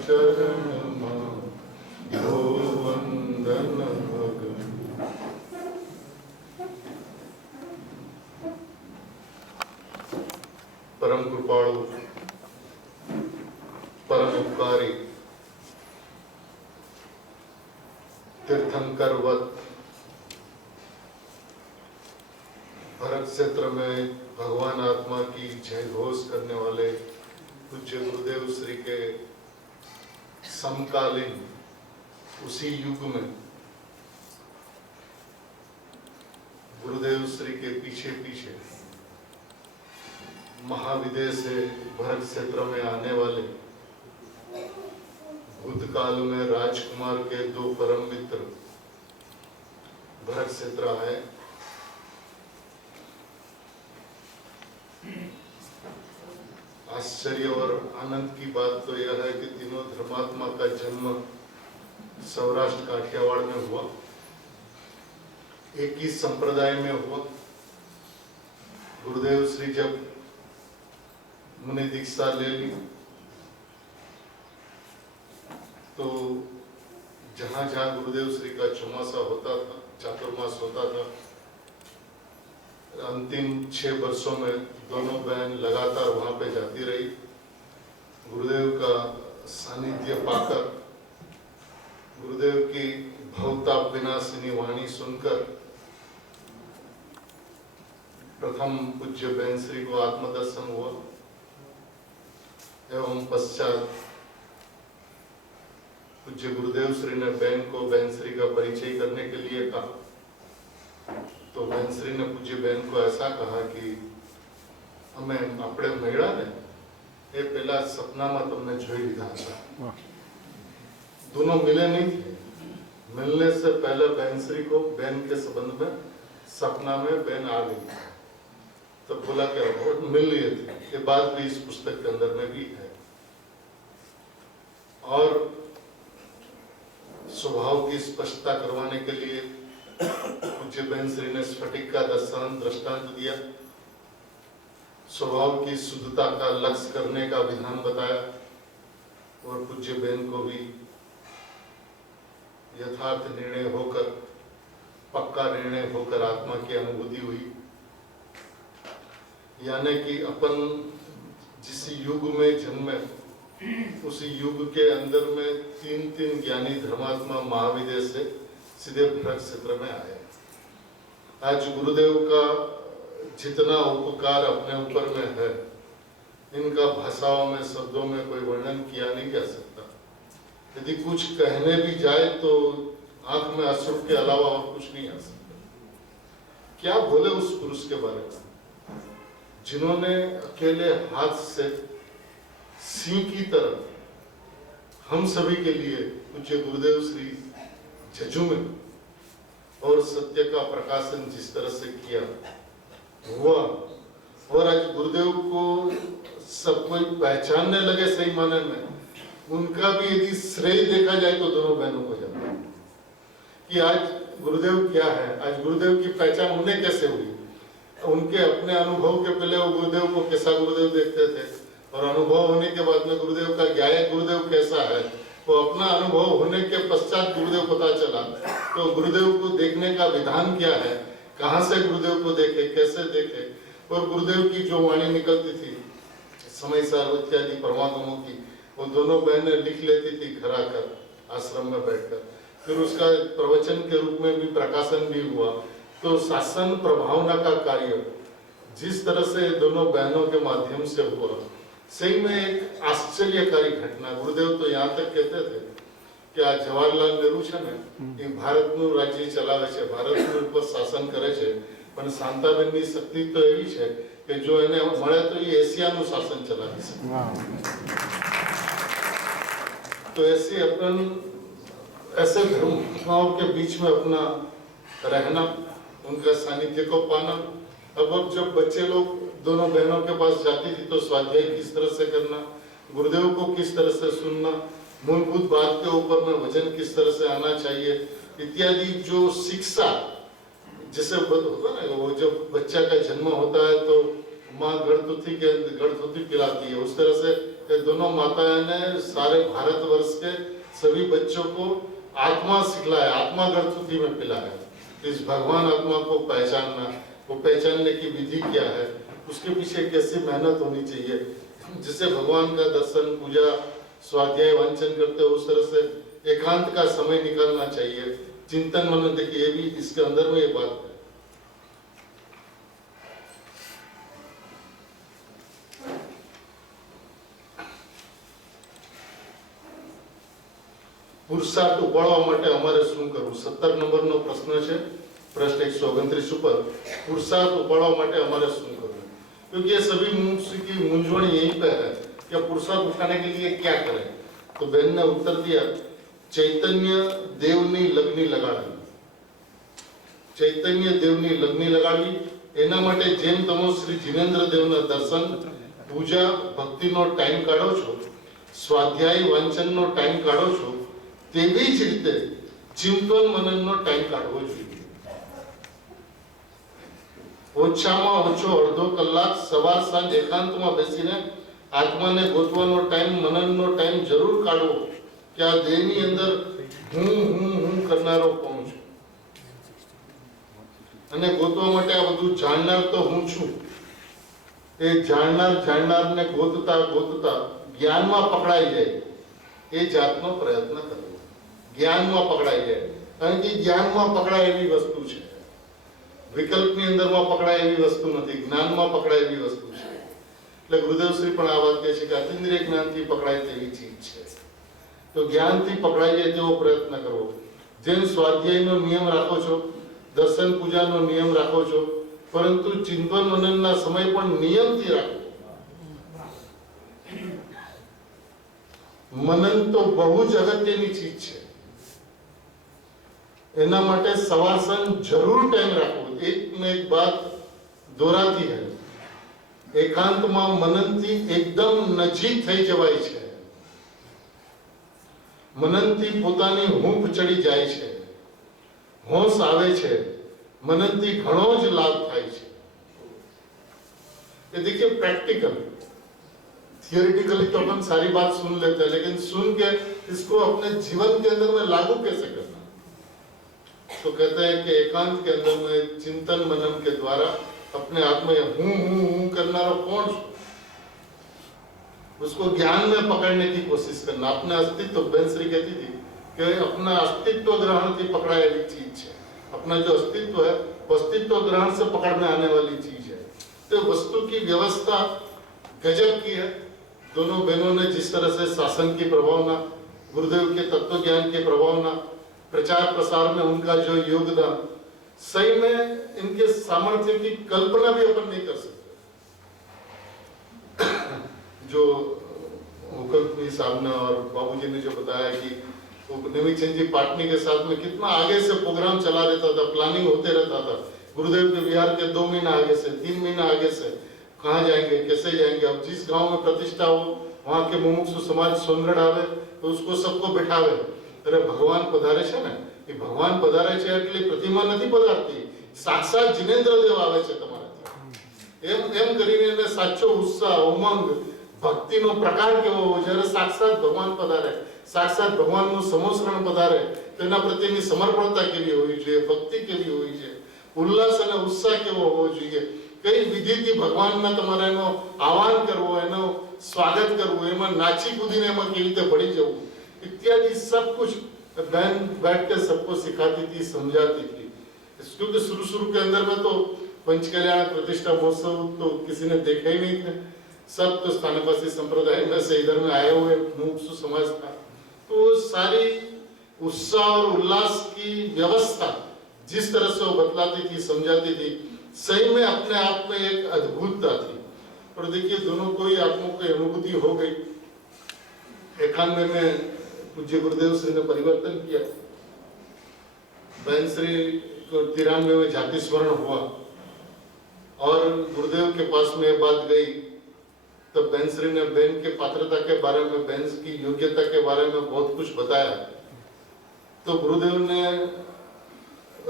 चरण हो वंदन भगन। परम कृपाणु परम उपकारी तीर्थंकरवत भरत क्षेत्र में भगवान आत्मा की जय घोष करने वाले पूज्य गुरुदेव श्री के समकालीन उसी युग में गुरुदेव श्री के पीछे पीछे महाविदेश से भरत क्षेत्र में आने वाले भूतकाल में राजकुमार के दो परम मित्र भरत क्षेत्र आए। आश्चर्य और आनंद की बात तो यह है कि तीनों धर्मात्मा का जन्म सौराष्ट्र काठियावाड़ में हुआ, एक ही संप्रदाय में हुआ। गुरुदेव श्री जब मुनि दीक्षा ले ली तो जहां जहां गुरुदेव श्री का चौमासा होता था, चातुर्मास होता था, अंतिम 6 वर्षों में दोनों बहन लगातार वहां पे जाती रही। गुरुदेव का सानिध्य पाकर, गुरुदेव की भवताप विनाशिनी वाणी सुनकर प्रथम पूज्य बहन श्री को आत्मदर्शन हुआ एवं पश्चात पूज्य गुरुदेव श्री ने बहन को बहन श्री का परिचय करने के लिए कहा। तो बहन श्री ने पूज्य बहन को ऐसा कहा कि અમે આપણે મળ્યા ને એ પહેલા સપનામાં તમને જોઈ લીધા હતા। दोनों मिले नहीं थे, मिलने से पहले बहन श्री को बहन के संबंध में सपना में बहन आ गई। तो बोला क्या बहुत मिल लिए थे, ये बात भी इस पुस्तक के अंदर में भी है। और स्वभाव की स्पष्टता करवाने के लिए पूज्य बहन श्री ने स्फटिक का दृष्टांत दिया, स्वभाव की शुद्धता का लक्ष्य करने का विधान बताया और पूज्य बहन को भी यथार्थ निर्णय होकर, पक्का निर्णय होकर आत्मा की अनुभूति हुई। यानी कि अपन जिस युग में जन्मे उसी युग के अंदर में 3 ज्ञानी धर्मात्मा महाविदेश से सीधे भरत क्षेत्र में आए। आज गुरुदेव का जितना उपकार अपने ऊपर में है, इनका भाषाओं में शब्दों में कोई वर्णन किया नहीं जा सकता। यदि कुछ कहने भी जाए तो आंख में अश्रु के अलावा और कुछ नहीं आ सकता। क्या बोले उस पुरुष के बारे में जिन्होंने अकेले हाथ से सिंह की तरह हम सभी के लिए पूज्य गुरुदेव श्री झज्जू में और सत्य का प्रकाशन जिस तरह से किया हुआ, और आज गुरुदेव को सब कोई पहचानने लगे सही माने में, उनका भी यदि श्रेय देखा जाए तो दोनों बहनों को जाता है कि आज गुरुदेव क्या है, आज गुरुदेव की पहचान उन्हें कैसे हुई। उनके अपने अनुभव के पहले वो गुरुदेव को कैसा गुरुदेव देखते थे और अनुभव होने के बाद में गुरुदेव का ज्ञायक गुरुदेव कैसा है, वो अपना अनुभव होने के पश्चात गुरुदेव पता चला। तो गुरुदेव को देखने का विधान क्या है, कहाँ से गुरुदेव को देखे, कैसे देखे, और गुरुदेव की जो वाणी निकलती थी समय सार इत्यादि परमात्माओं की, वो दोनों बहनें लिख लेती थी घर आकर आश्रम में बैठकर। फिर उसका प्रवचन के रूप में भी प्रकाशन भी हुआ। तो शासन प्रभावना का कार्य जिस तरह से दोनों बहनों के माध्यम से हुआ, सही में एक आश्चर्यकारी घटना। गुरुदेव तो यहाँ तक कहते थे कि आ जवाहरलाल नेहरू છે ને એ ભારતનું રાજ્ય ચલાવે છે, ભારતનું ઉપર શાસન કરે છે, પણ શાંતાબેનની શક્તિ તો એવી છે કે જો એને મળે તો એ એશિયાનું શાસન ચલાવી શકે। तो ऐसे अपन ऐसे धर्मों के बीच में अपना रहना, उनका सानिध्य को पाना। अब जब बच्चे लोग दोनों बहनों के पास जाती थी तो स्वाध्याय किस तरह से करना, गुरुदेव को किस तरह से सुनना, मूलभूत बात के ऊपर में वचन किस तरह से आना चाहिए इत्यादि जो शिक्षा, जैसे होता ना, वो जब बच्चा का जन्म होता है तो माँ गढ़तुती पिलाती है, उस तरह से ये दोनों माताएं ने सारे भारतवर्ष के सभी बच्चों को आत्मा सिखलाया, आत्मा गणपति में पिलाया। इस भगवान आत्मा को पहचानना, वो पहचानने की विधि क्या है, उसके पीछे कैसी मेहनत होनी चाहिए, जिससे भगवान का दर्शन, पूजा, स्वाध्याय, वांचन करते हो उस तरह से एकांत का समय निकालना चाहिए, चिंतन मनन। देखिए ये भी इसके अंदर में ये बात है। પુરુષાર્થ ઉપાડવા માટે અમારે શું કરવું? 17 નંબરનો પ્રશ્ન છે, प्रश्न 129 पर पुरुषार्थ उपाड़वा માટે અમારે શું કરવું? क्योंकि ये सभी मुमुक्षु की मूंझवण यहीं पे है कि पुरुषार्थ उठाने के लिए क्या करें। तो बहन ने उत्तर दिया, चैतन्य देवनी लग्नी लगाड़ी, चैतन्य देवनी लग्नी लगाड़ी। एना माटे जेम तमो श्री जिनेन्द्र देवना दर्शन, पूजा, भक्तिनो टाइम काढो છો, स्वाध्याय वांचनનો टाइम काढो છો, તેવી જ રીતે ચિંતન મનનનો टाइम કાઢવો જોઈએ। ઓછામાં ઓછો અડધો કલાક સવાર સાંજ એકાંતમાં બેસીને આત્માને ગોતવાનો ટાઈમ, મનનનો ટાઈમ જરૂર કાઢવો કે આ દેહની અંદર હું કરનારો કોણ છું, અને ગોતવા માટે આ બધું જાણનાર તો હું છું। એ જાણનારને ગોતતા ગોતતા જ્ઞાનમાં પકડાઈ જાય, એ જાતનો પ્રયત્ન કરવો। જ્ઞાનમાં પકડાઈ જાય, કારણ કે જ્ઞાનમાં પકડાય એવી વસ્તુ છે, વિકલ્પની અંદરમાં પકડાય એવી વસ્તુ નથી, જ્ઞાનમાં પકડાય એવી વસ્તુ છે। એટલે ગુરુદેવશ્રી પણ આ વાત કહે છે કે અતિન્દ્રિય જ્ઞાનથી પકડાય તેવી ચીજ છે। તો જ્ઞાનથી પકડાઈ જાય તેવો પ્રયત્ન કરવો। જેમ સ્વાધ્યાયનો નિયમ રાખો છો, દર્શન પૂજાનો નિયમ રાખો છો, પરંતુ ચિંતન મનનના સમય પણ નિયમથી રાખો। मनन तो बहु ज अगत्यनी चीज है, एना माटे सवार सांज जरूर टाइम राखो। एक में एक बात दोहराती है, एकांत में मनन थी एकदम नजीक थई जवाय छे, मनन थी पोतानी हूंफ चढ़ी जाय छे, होश आवे छे, मनन थी घणो ज लाभ थाय छे। ये देखिए प्रैक्टिकल, थियोरिटिकली तो अपन सारी बात सुन लेते हैं, लेकिन सुन के इसको अपने जीवन के अंदर में लागू कैसे करना? तो कहते हैं कि एकांत के अंदर में चिंतन मनन के द्वारा अपने आप में हूं करना कौन, उसको ज्ञान में पकड़ने की कोशिश करना। अपने अस्तित्व, बेंसरी कहती थी कि अपना अस्तित्व ग्रहण की पकड़ाई वाली चीज है। अपना जो अस्तित्व है वो अस्तित्व ग्रहण से पकड़ में आने वाली चीज है। तो वस्तु की व्यवस्था गजब की है। दोनों बहनों ने जिस तरह से शासन की प्रभावना, गुरुदेव के तत्व ज्ञान के प्रभावना, प्रचार प्रसार में उनका जो योगदान, सही में इनके सामर्थ्य की कल्पना भी अपन नहीं कर सकते। जो हुकम साहब ने और बाबूजी ने जो बताया कि नेमीचंद जी पाटनी के साथ में कितना आगे से प्रोग्राम चला रहता था, प्लानिंग होते रहता था। गुरुदेव के विहार के 2 महीना आगे से, 3 महीना आगे से कहाँ जाएंगे, कैसे जाएंगे। अब जिस गांव में प्रतिष्ठा हो वहां के मुमुक्षु समाज सोनगढ़ आवे तो उसको सबको बैठावे। अरे भगवान पधारे छे ने, कि भगवान पधारे छे એટલે प्रतिमा નથી પધારતી, સાક્ષાત जिनेन्द्र देव આવે છે તમારાથી। એમ કરીને એને સાચો ઉત્સાહ, ઉમંગ, ભક્તિનો પ્રકાર કેવો હોય, જ્યારે સાક્ષાત ભગવાન પધારે, સાક્ષાત ભગવાનનું સમોસરણ પધારે તો એના પ્રત્યેની સમર્પણતા કેવી હોવી જોઈએ, ભક્તિ કેવી હોવી જોઈએ, ઉલ્લાસ અને ઉત્સાહ કેવો હોવો જોઈએ, કઈ વિધિથી ભગવાનના તમારે એનો આહવાન કરવો, એનો સ્વાગત કરવું, એમાં નાચી કૂદીને એમાં કેવી રીતે ભળી જવું इत्यादि सब कुछ बहन बैठ के सबको सिखाती थी, समझाती थी। क्योंकि शुरू के अंदर में तो पंच कल्याण प्रतिष्ठा महोत्सव तो किसी ने देखा ही नहीं थे। सब तो स्थानपासी संप्रदाय में से इधर में आए हुए मुमुक्षु समाज था। तो सारी उत्साह और उल्लास की व्यवस्था जिस तरह से वो बतलाती थी, समझाती थी, सही में अपने आप में एक अद्भुतता थी। और देखिए दोनों को ही आत्मा की अनुभूति हो गई। 91 में पूज्य गुरुदेव श्री ने परिवर्तन किया। बहन श्री को 93 में जाति स्मरण हुआ और गुरुदेव के पास में बात गई, तब बहन श्री ने बहन के पात्रता के बारे में, बहन की योग्यता के बारे में बहुत कुछ बताया। तो गुरुदेव ने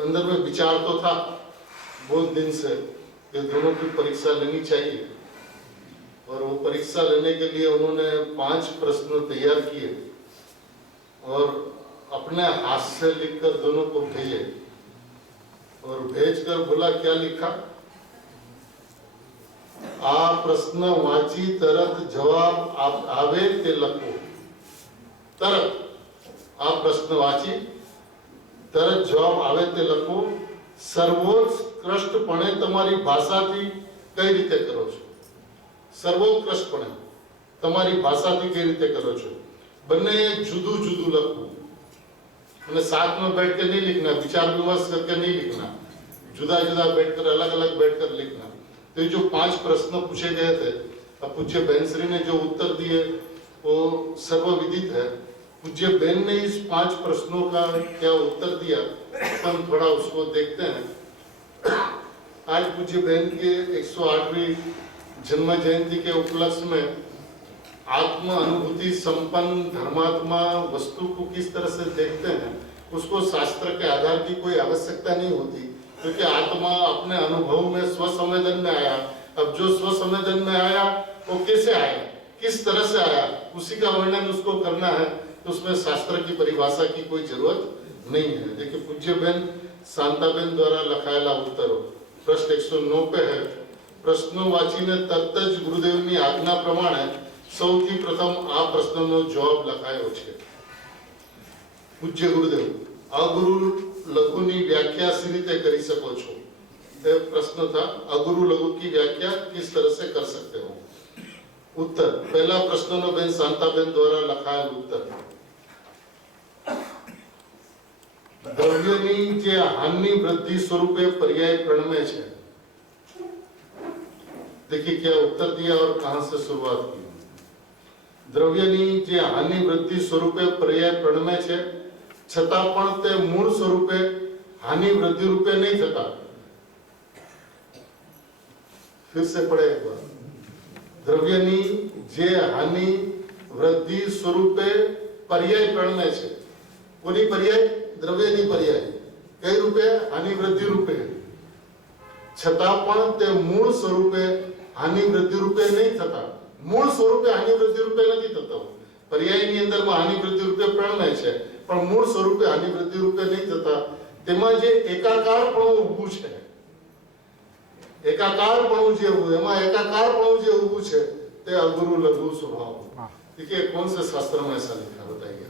अंदर में विचार तो था बहुत दिन से कि दोनों की परीक्षा लेनी चाहिए। और वो परीक्षा लेने के लिए उन्होंने 5 प्रश्न तैयार किए और अपने हाथ से लिखकर दोनों को भेजे और भेजकर बोला क्या लिखा, आ प्रश्न वांची तरत जवाब आवे ते लखो। तरत आ प्रश्न वांची तरत जवाब आवे ते लखो। સર્વોત્કૃષ્ટપણે તમારી ભાષાથી કઈ રીતે કરો છો, સર્વોત્કૃષ્ટપણે તમારી ભાષાથી કઈ રીતે કરો છો, બંને જુદું જુદું લખવું અને साथ में बैठ के नहीं लिखना, विचार विमर्श करके नहीं लिखना, जुदा जुदा बैठकर अलग अलग बैठकर लिखना। तो ये जो 5 प्रश्न पूछे गए थे, अब पूज्य बहनश्री ने जो उत्तर दिए वो सर्वविदित है। पूज्य बहन ने इस 5 प्रश्नों का क्या उत्तर दिया, हम थोड़ा उसको देखते हैं। आज पूज्य बहन के 108वीं जन्म जयंती के उपलक्ष्य में आत्म अनुभूति संपन्न धर्मात्मा वस्तु को किस तरह से देखते हैं, उसको शास्त्र के आधार की कोई आवश्यकता नहीं होती, क्योंकि आत्मा अपने अनुभव में स्वसंवेदन में आया। अब जो स्वसंवेदन में आया वो कैसे आया, किस तरह से आया, उसी का वर्णन उसको करना है, तो उसमें शास्त्र की परिभाषा की कोई जरूरत नहीं है। देखिए पूज्य बहन शांताबेन द्वारा लखाયેલા उत्तरो प्रश्न 109 पे है। प्रश्नो वांचीने तरत ज गुरुदेवनी આજ્ઞા પ્રમાણે સૌથી પ્રથમ આ પ્રશ્નનો જવાબ લખાયો છે। પૂજ્ય ગુરુદેવ, અગુરુ લઘુની વ્યાખ્યા સી રીતે કરી શકો છો? ये प्रश्न था, अगुरु लघु की व्याख्या किस तरह से कर सकते हो? उत्तर, पहला प्रश्न नो बेन शांताबेन द्वारा लखाયેલ उत्तर, દ્રવ્યની જે હાનિ વૃદ્ધિ સ્વરૂપે પર્યાય પ્રણમે છે। देखिए क्या उत्तर दिया और कहां से शुरुआत की। દ્રવ્યની જે હાનિ વૃદ્ધિ સ્વરૂપે પર્યાય પ્રણમે છે, છતાં પણ તે મૂળ સ્વરૂપે હાનિ વૃદ્ધિ રૂપે નહીં થતા। फिर से पढ़े एक बार। દ્રવ્યની જે હાનિ વૃદ્ધિ સ્વરૂપે પર્યાય પ્રણમે છે, કોની પર્યાય? દ્રવ્યની પર્યાય કઈ રૂપે? હાનિ વૃદ્ધિ રૂપે, છતાં પણ તે મૂળ સ્વરૂપે હાનિ વૃદ્ધિ રૂપે નહીં થતા। મૂળ સ્વરૂપે હાનિ વૃદ્ધિ રૂપે નથી થતા, પર્યાયની અંદરમાં હાનિ વૃદ્ધિ રૂપે પ્રણમે છે, પણ મૂળ સ્વરૂપે હાનિ વૃદ્ધિ રૂપે નહીં થતા। તેમાં જે એકાકારપણું ઊભું છે, एकाकारपणु जे एमा एकाकारपणु जे ऊभू छे ते अगुरु लघु स्वभाव। देखिए कौन से शास्त्र में ऐसा लिखा, बताइए।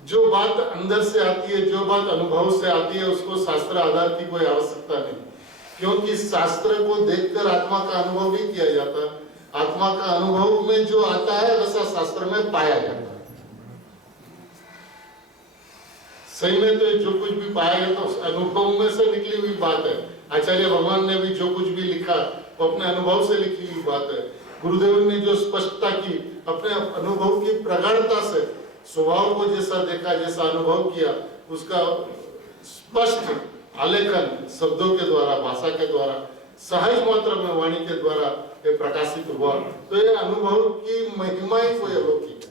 जो बात अंदर से आती है, जो बात अनुभव से आती है, उसको शास्त्र आधार की कोई आवश्यकता नहीं, क्योंकि शास्त्र को देखकर आत्मा का अनुभव नहीं किया जाता। आत्मा का अनुभव में जो आता है वैसा शास्त्र में पाया जाता है। सही में तो जो कुछ भी पाया गया तो अनुभव में से निकली हुई बात है। आचार्य भगवान ने भी जो कुछ भी लिखा वो अपने अनुभव से लिखी हुई बात है। गुरुदेव ने जो स्पष्टता की अपने अनुभव की प्रगाढ़ता से, स्वभाव को जैसा देखा, जैसा अनुभव किया, उसका स्पष्ट आलेखन शब्दों के द्वारा, भाषा के द्वारा, सहज मात्र में वाणी के द्वारा ये प्रकाशित हुआ। तो ये अनुभव की महिमा ही कोई अलौकिक है।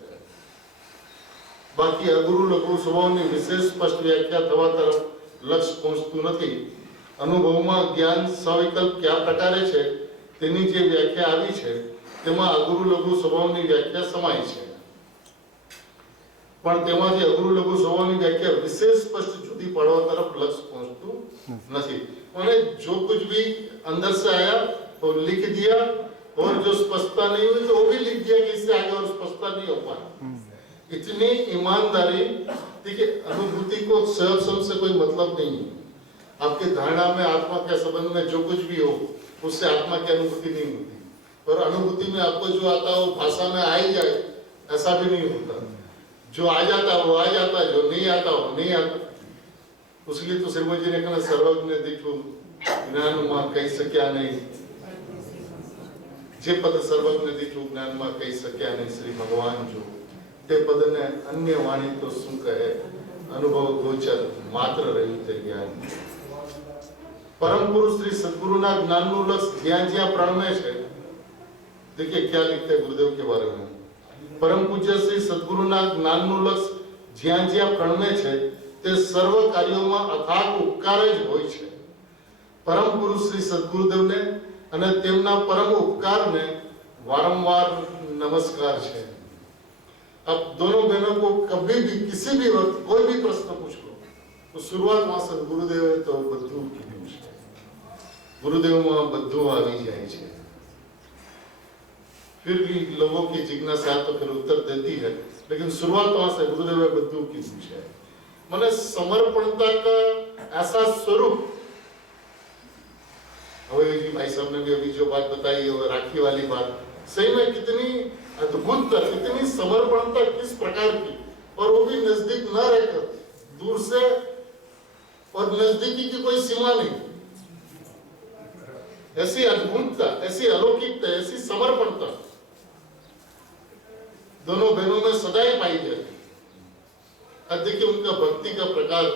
बाकी अगुरु लघु स्वभावની વિશેષ સ્પષ્ટ વ્યાખ્યા થવા તરફ લક્ષ્ય પહોંચતું નથી। અનુભવમાં જ્ઞાન સવિકલ્પ કયા પ્રકારે છે તેની જે વ્યાખ્યા આવી છે તેમાં અગુરુ લઘુ સ્વભાવની વ્યાખ્યા સમાઈ છે, પણ તેમાંથી અગુરુ લઘુ સ્વભાવની વ્યાખ્યા વિશેષ સ્પષ્ટ જુદી પાડવા તરફ લક્ષ્ય પહોંચતું નથી। અને जो कुछ भी अंदर से आया वो लिख दिया, और जो स्पष्टता नहीं हुई तो वो भी लिख दिया कि इससे आगे और स्पष्टता नहीं हो पाई। इतनी ईमानदारी, देखिए अनुभूति को स्वयं से कोई मतलब नहीं है। आपकी धारणा में आत्मा के संबंध में जो कुछ भी हो उससे आत्मा की अनुभूति नहीं होती, और अनुभूति में आपको जो आता है वो भाषा में आ ही जाए ऐसा भी नहीं होता। जो आ जाता है वो आ जाता है, जो नहीं आता वो नहीं आता। उसलिए तो श्रीमद जी ने कहा सर्वज्ञ दिखो ज्ञान में कही सक्या नहीं, जे पद सर्वज्ञ दिखो ज्ञान में कही सक्या नहीं। श्री भगवान जो તે પદને અન્ય વાણી તો શું કહે, અનુભવ ગોચર માત્ર રહ્યું તે જ્ઞાન। પરમ પુરુષ શ્રી સદગુરુના જ્ઞાનનું લક્ષ્ય જ્યાં જ્યાં પ્રણમે છે। देखिए क्या लिखते हैं गुरुदेव के बारे में। परम पूज्य श्री सदगुरुना ज्ञानનું લક્ષ્ય જ્યાં જ્યાં પ્રણમે છે તે સર્વ કાર્યોમાં અથાગ ઉપકાર જ હોય છે। પરમ પુરુષ શ્રી સદગુરુદેવને અને તેમના પરમ ઉપकारને वारंवार नमस्कार है। अब दोनों बहनों को कभी भी किसी भी वक्त कोई भी प्रश्न पूछ लो तो शुरुआत वहां से गुरुदेव तो बधु कीधुं छे, गुरुदेव में बधु आवी जाए छे। फिर भी लोगों की जिज्ञासा तो फिर उत्तर देती है, लेकिन शुरुआत वहां से गुरुदेव बधु कीधुं छे। मैंने समर्पणता का ऐसा स्वरूप, भाई साहब ने भी अभी जो बात बताई है राखी वाली बात, सही में कितनी अद्भुत, कितनी समर्पणता किस प्रकार की, और वो भी नजदीक न रहकर दूर से, और नजदीकी की कोई सीमा नहीं। ऐसी अद्भुतता, ऐसी अलौकिकता, ऐसी समर्पणता दोनों बहनों में सदैव पाई जाती। अब देखिए उनका भक्ति का प्रकार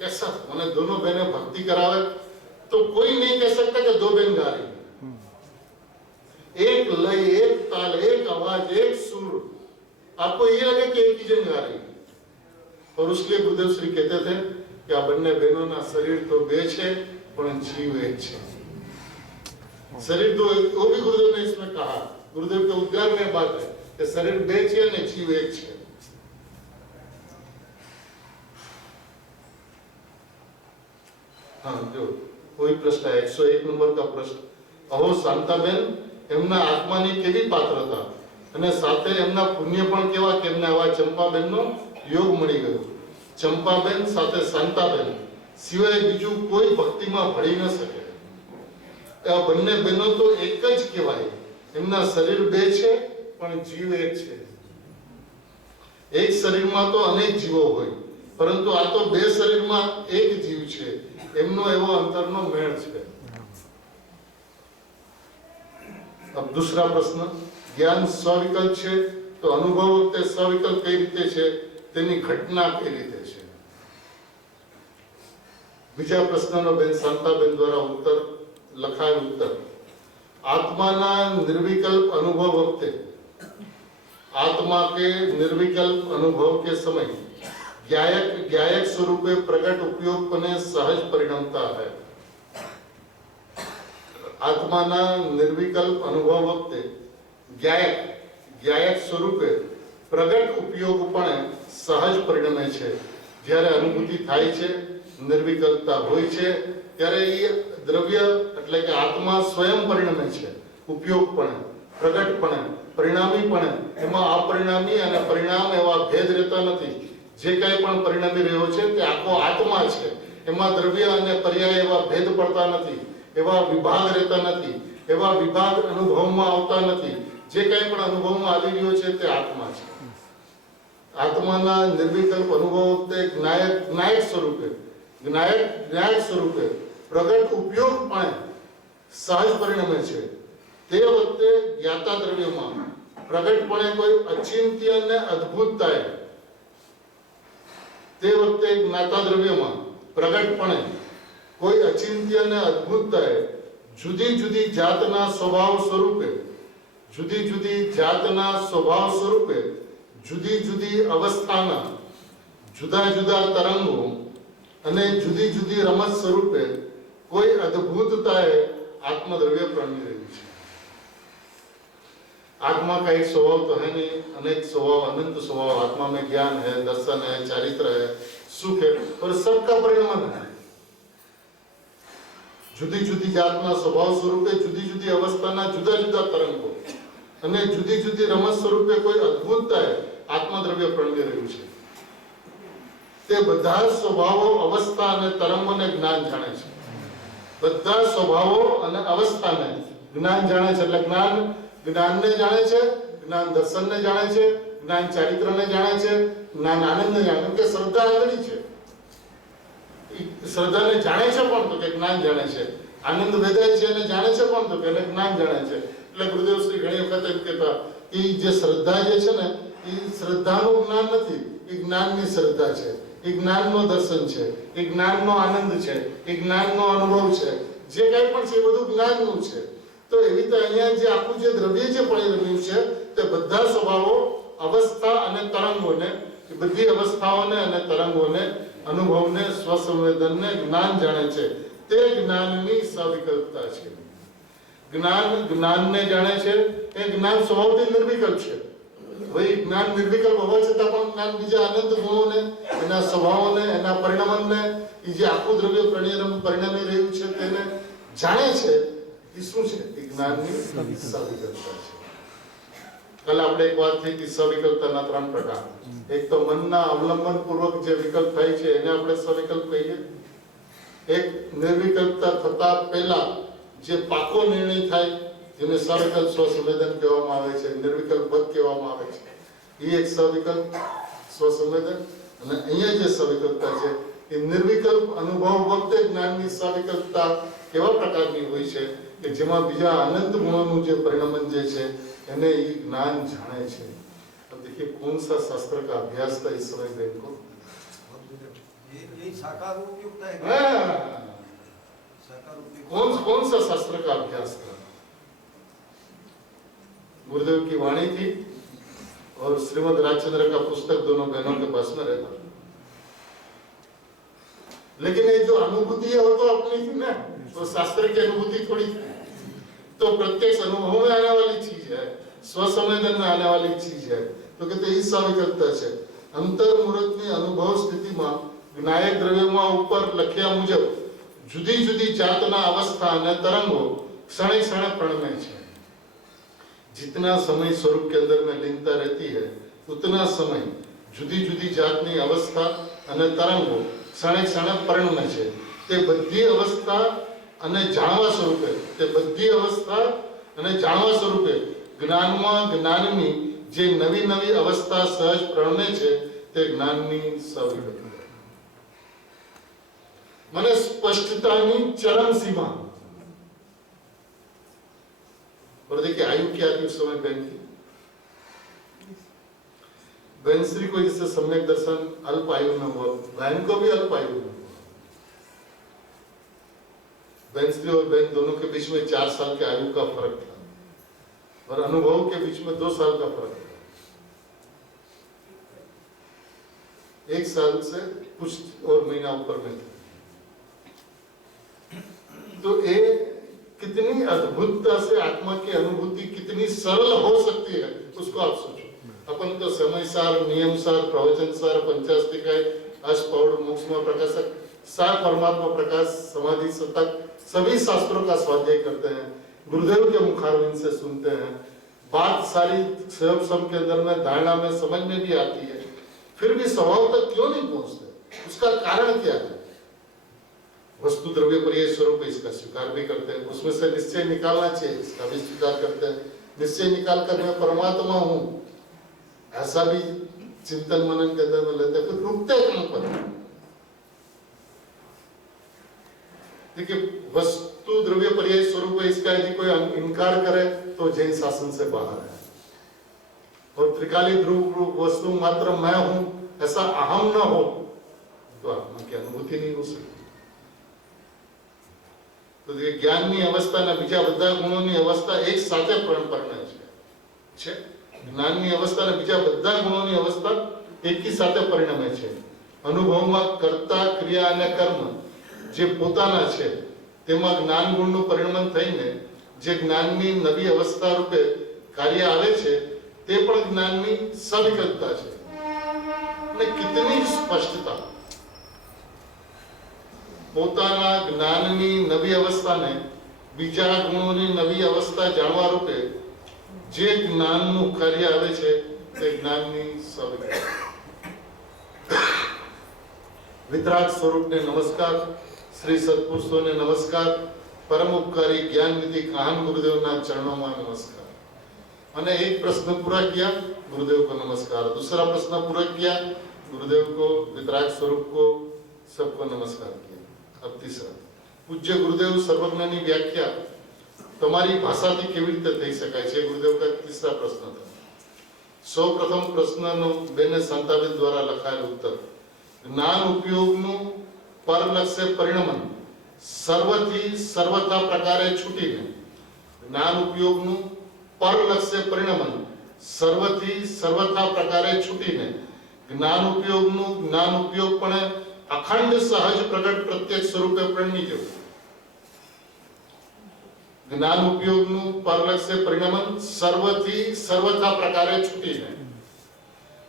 कैसा, मैंने दोनों बहनें भक्ति करावे तो कोई नहीं कह सकता कि दो बहन गा रही। एक लय, एक ताल, एक आवाज, एक सुर, आपको ये लगे कि एक ही जन गा रही। और उसलिए गुरुदेव श्री कहते थे कि आ बन्ने बहनों ना शरीर तो बे छे पण जीव एक छे। शरीर तो वो भी गुरुदेव ने इसमें कहा, गुरुदेव के उद्गार में बात है कि शरीर बे छे ने जीव एक छे। हाँ, जो कोई प्रश्न है 101 नंबर का प्रश्न, अहो शांताबेन एमना आत्मानी केवी पात्रता અને સાથે એમના પુણ્ય પણ કેવા કે એમને આવા ચંપાબેનનો યોગ મળી ગયો। ચંપાબેન સાથે શાંતાબેન સિવાય બીજું કોઈ ભક્તિમાં ભળી ન શકે। આ બંને બહેનો તો એક જ કહેવાય, એમના શરીર બે છે પણ જીવ એક છે। એક શરીરમાં તો અનેક જીવો હોય, પરંતુ આ તો બે શરીરમાં એક જીવ છે, એમનો એવો અંતરનો મેળ છે। अब दूसरा प्रश्न, ज्ञान स्विकल्प है तो अनुभव वखते स्विकल्प कई रीते छे, तेनी घटना कई रीते छे। बीजा प्रश्ननो बेन शांताबेन द्वारा उत्तर लखाय उत्तर, आत्माना निर्विकल्प अनुभव वखते, आत्मा के निर्विकल्प अनुभव के समय ज्ञायक स्वरूपे प्रकट उपयोग बने सहज परिणमता है। आत्माना निर्विकल्प अनुभव वखते ज्ञायक स्वरूपे प्रगट उपयोगपणे सहज परिणमे छे। જ્યારે અનુભૂતિ થાય છે, નિર્વિકલ્પતા હોય છે, ત્યારે એ દ્રવ્ય એટલે કે આત્મા સ્વયં પરિણમે છે। ઉપયોગપણે, પ્રગટપણે, પરિણામીપણે, એમાં અપરિણામી અને પરિણામ એવા ભેદ રહેતા નથી। જે કંઈ પણ પરિણમી રહ્યો છે તે આખો આત્મા છે, એમાં દ્રવ્ય અને પર્યાય એવા ભેદ પડતા નથી, એવા વિભાગ રહેતા નથી, એવા વિભાગ અનુભવમાં આવતા નથી। જે કંઈ પણ અનુભવમાં આવી રહ્યો છે તે આત્મા છે। આત્માના નિર્વિકલ્પ અનુભવ વખતે જ્ઞાયક સ્વરૂપે પ્રગટ ઉપયોગપણે સહજ પરિણમે છે। તે વખતે જ્ઞાતા દ્રવ્યમાં પ્રગટપણે કોઈ અચિંત્ય અને અદ્ભુતતાએ, તે વખતે જ્ઞાતા દ્રવ્યમાં પ્રગટપણે કોઈ અચિંત્ય અને અદ્ભુતતાએ જુદી જુદી જાતના સ્વભાવ સ્વરૂપે, જુદી જુદી જાતના સ્વભાવ સ્વરૂપે, જુદી જુદી અવસ્થાના જુદા જુદા તરંગો અને જુદી જુદી રમત સ્વરૂપે કોઈ અદ્ભુતતાએ આત્મદ્રવ્ય પ્રણી રહ્યું છે। आत्मा का एक स्वभाव तो है नहीं, अनेक स्वभाव, अनंत स्वभाव आत्मा में ज्ञान है, दर्शन है, चारित्र है, सुख है, और सबका परिणाम है। जुदी जुदी जातना स्वभाव स्वरूपे जुदी जुदी अवस्थाना जुदा जुदा तरंगो અને જુદી જુદી રમત સ્વરૂપે કોઈ અદ્ભુતતાએ આત્મદ્રવ્ય પ્રણવી રહ્યું છે। તે બધા સ્વભાવો, અવસ્થા અને તરંગોને જ્ઞાન જાણે છે। બધા સ્વભાવો અને અવસ્થાને જ્ઞાન જાણે છે, એટલે જ્ઞાનને જાણે છે, જ્ઞાન દર્શનને જાણે છે, જ્ઞાન ચારિત્રને જાણે છે, જ્ઞાન આનંદને જાણે છે। શ્રદ્ધા આંગળી છે, શ્રદ્ધાને જાણે છે પણ તો કે જ્ઞાન જાણે છે। આનંદ વેદાય છે એને જાણે છે પણ તો કે એને જ્ઞાન જાણે છે। એટલે ગુરુદેવ શ્રી ઘણી વખત એમ કહેતા કે જે શ્રદ્ધા જે છે ને એ શ્રદ્ધાનું જ્ઞાન નથી, એ જ્ઞાનની શ્રદ્ધા છે, એ જ્ઞાનનો દર્શન છે, એ જ્ઞાનનો આનંદ છે, એ જ્ઞાનનો અનુભવ છે। જે કંઈ પણ છે એ બધું જ્ઞાનનું છે। તો એવી રીતે અહીંયા જે આખું જે દ્રવ્ય જે પડી રહ્યું છે તે બધા સ્વભાવો, અવસ્થા અને તરંગોને, એ બધી અવસ્થાઓને અને તરંગોને, અનુભવને, સ્વસંવેદનને જ્ઞાન જાણે છે। તે જ્ઞાનની સવિકલ્પતા છે। જ્ઞાનને જાણે છે એ જ્ઞાન સ્વભાવથી નિર્વિકલ્પ છે. ભાઈ જ્ઞાન નિર્વિકલ્પ હોવા છતાં પણ જ્ઞાન બીજા અનંત ગુણોને, એના સ્વભાવોને, એના પરિણમને, એ જે આખું દ્રવ્ય પરિણમી રહ્યું છે તેને જાણે છે. એ શું છે? એ જ્ઞાનની સવિકલ્પતા છે. કાલે આપણે એક વાત થઈ કે સવિકલ્પતાના 3 પ્રકાર. એક તો મનના અવલંબન પૂર્વક જે વિકલ્પ થાય છે એને આપણે સવિકલ્પ કહીએ. એક નિર્વિકલ્પતા થતા પહેલા જે પાકો નિર્ણય થાય જેને સવિકલ્પ સ્વસંવેદન કહેવામાં આવે છે, નિર્વિકલ્પ વદ કહેવામાં આવે છે. એ એક સવિકલ્પ સ્વસંવેદન. અને અહીંયા જે સવિકલ્પતા છે એ નિર્વિકલ્પ અનુભવ વખતે જ્ઞાનની સવિકલ્પતા કેવા પ્રકારની હોય છે કે જેમાં બીજા અનંત ગુણોનું જે પરિણમન જે છે એને એ જ્ञान जाने છે. अब देखिए कौन सा शास्त्र का अभ्यास था इस समय बेन को? ये साकार उपयुक्त है। साकार उपयुक्त कौन सा शास्त्र का अभ्यास था? गुरुदेव की वाणी थी और श्रीमद् राजचंद्र का पुस्तक दोनों बहनों के पास में रहता. लेकिन ये जो अनुभूति है वो तो अपनी थी ना, तो शास्त्र की अनुभूति थोड़ी थी. तो प्रत्यक्ष अनुभव में आने वाली चीज है, स्वसंवेदन में आने वाली चीज है. तो कहते ही सविकल्पता છે. અંતર્મુહૂર્તની અનુભવ સ્થિતિમાં જ્ઞાયક દ્રવ્યમાં ઉપર લખ્યા મુજબ જુદી જુદી જાતના અવસ્થા અને તરંગો ક્ષણે ક્ષણે પ્રણમે છે. जितना समय स्वरूप के अंदर में लीनता रहती है उतना समय जुदी जुदी जातनी अवस्था અને તરંગો ક્ષણે ક્ષણે પરિણમે છે. તે બધી અવસ્થા અને જાણવા સ્વરૂપે, તે બધી અવસ્થા અને જાણવા સ્વરૂપે જ્ઞાનમાં જ્ઞાનની જે નવી નવી અવસ્થા સહજ પ્રણમે છે તે જ્ઞાનની સવિકલ્પતા. મને સ્પષ્ટતાની ચરમ सीमा. और देखिए आयु क्या थी उस समय बहन की? बहन श्री को जिससे सम्यक दर्शन अल्प आयु में हुआ, बहन को भी अल्प आयु में हुआ. बहन श्री और बहन दोनों के बीच में 4 साल के आयु का फर्क था और अनुभव के बीच में 2 साल का फर्क था. 1 साल से कुछ और महीना ऊपर में था. तो ये कितनी अद्भुतता से आत्मा की अनुभूति कितनी सरल हो सकती है उसको आप सोचो. अपन तो समयसार, नियमसार, प्रवचनसार, पंचास्तिकाय, अष्टपौड़, मोक्षमा प्रकाशक, सार परमात्मा प्रकाश, समाधि सतत सभी शास्त्रों का स्वाध्याय करते हैं, गुरुदेव के मुखारविंद से सुनते हैं. बात सारी स्वयं सम के अंदर में धारणा में समझ में भी आती है, फिर भी स्वभाव तक क्यों नहीं पहुंचते? उसका कारण क्या है? वस्तु द्रव्य पर ये स्वरूप इसका स्वीकार भी करते हैं, उसमें से निश्चय निकालना चाहिए, इसका भी स्वीकार करते हैं. निश्चय निकाल कर मैं परमात्मा हूँ ऐसा भी चिंतन मनन के अंदर में लेते हैं, फिर रुकते कहां पर? देखिए वस्तु द्रव्य पर्याय स्वरूप है, इसका यदि कोई इनकार करे तो जैन शासन से बाहर है. और त्रिकाली ध्रुव रूप वस्तु मात्र मैं हूं ऐसा अहम न हो तो आत्मा की अनुभूति नहीं हो सकती. तो देखिए ज्ञाननी अवस्था ने बीजा બધા ગુણોની અવસ્થા એક સાથે પરણે છે. જ્ઞાનની અવસ્થા ને બીજા બધા ગુણોની અવસ્થા એકી સાથે પરિણમે છે. અનુભવમાં કર્તા ક્રિયા અને કર્મ જે પોતાના છે તેમાં જ્ઞાન ગુણનું પરિણમન થઈને જે જ્ઞાનની નવી અવસ્થા રૂપે કાર્ય આવે છે તે પણ જ્ઞાનની સવિકલ્પતા છે. અને કેટલી સ્પષ્ટતા! પોતાના જ્ઞાનની નવી અવસ્થાને બીજા ગુણોની નવી અવસ્થા જાણવા રૂપે જે જ્ઞાનનું કાર્ય આવે છે તે જ્ઞાનની સવિકલ્પતા. વિતરાગ સ્વરૂપને નમસ્કાર, શ્રી સત્પુરુષોને નમસ્કાર, પરમ ઉપકારી જ્ઞાન નિધિ કાહન ગુરુદેવના ચરણોમાં નમસ્કાર. मैंने एक प्रश्न पूरा किया, गुरुदेव को नमस्कार. दूसरा प्रश्न पूरा किया, गुरुदेव को, वितराग स्वरूप को, सबको नमस्कार किया. अब तीसरा, पूज्य गुरुदेव सर्वज्ञની વ્યાખ્યા તમારી ભાષાથી કેવી રીતે થઈ શકાય છે? ગુરુદેવ का तीसरा प्रश्न था. સૌ પ્રથમ પ્રશ્નનો બેને શાંતાબેન દ્વારા લખાયેલ ઉત્તર. જ્ઞાન ઉપયોગનું પરલક્ષ્ય પરિણમન સર્વથી સર્વથા પ્રકારે છૂટીને જ્ઞાન ઉપયોગનું પરલક્ષ્ય પરિણમન સર્વથી સર્વથા પ્રકારે છૂટીને જ્ઞાન ઉપયોગપણે અખંડ સહજ પ્રગટ પ્રત્યક્ષ સ્વરૂપે પ્રણમી જવું. જ્ઞાન ઉપયોગનું પરલક્ષ્ય પરિણામન સર્વથી સર્વથા પ્રકારે છૂટી જાય.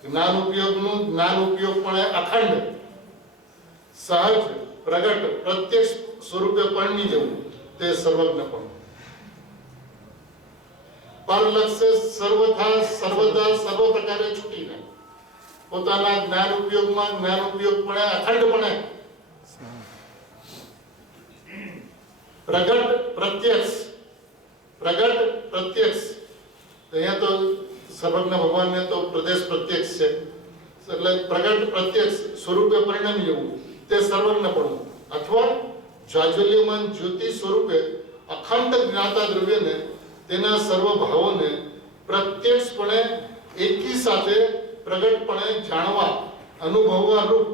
જ્ઞાન ઉપયોગ પણ અખંડ, સહજ, પ્રગટ, પ્રત્યક્ષ સ્વરૂપે પરણી જવું તે સર્વજ્ઞ પણ. પરલક્ષ્ય સર્વથા સર્વદા સર્વ પ્રકારે છૂટી જાય. પોતાના જ્ઞાન ઉપયોગપણે અખંડપણે પ્રગટ પ્રત્યક્ષ અહીંયા તો સર્વજ્ઞ ભગવાનને તો પ્રદેશ પ્રત્યક્ષ છે એટલે પ્રગટ પ્રત્યક્ષ સ્વરૂપે પરિણમી જવું તે સર્વજ્ઞપણું અથવા જાજ્વલ્યમાન જ્યોતિ સ્વરૂપે અખંડ જ્ઞાતા દ્રવ્યને તેના સર્વ ભાવોને પ્રત્યક્ષપણે એકી સાથે પ્રગટપણે જાણવા અનુભવવા રૂપ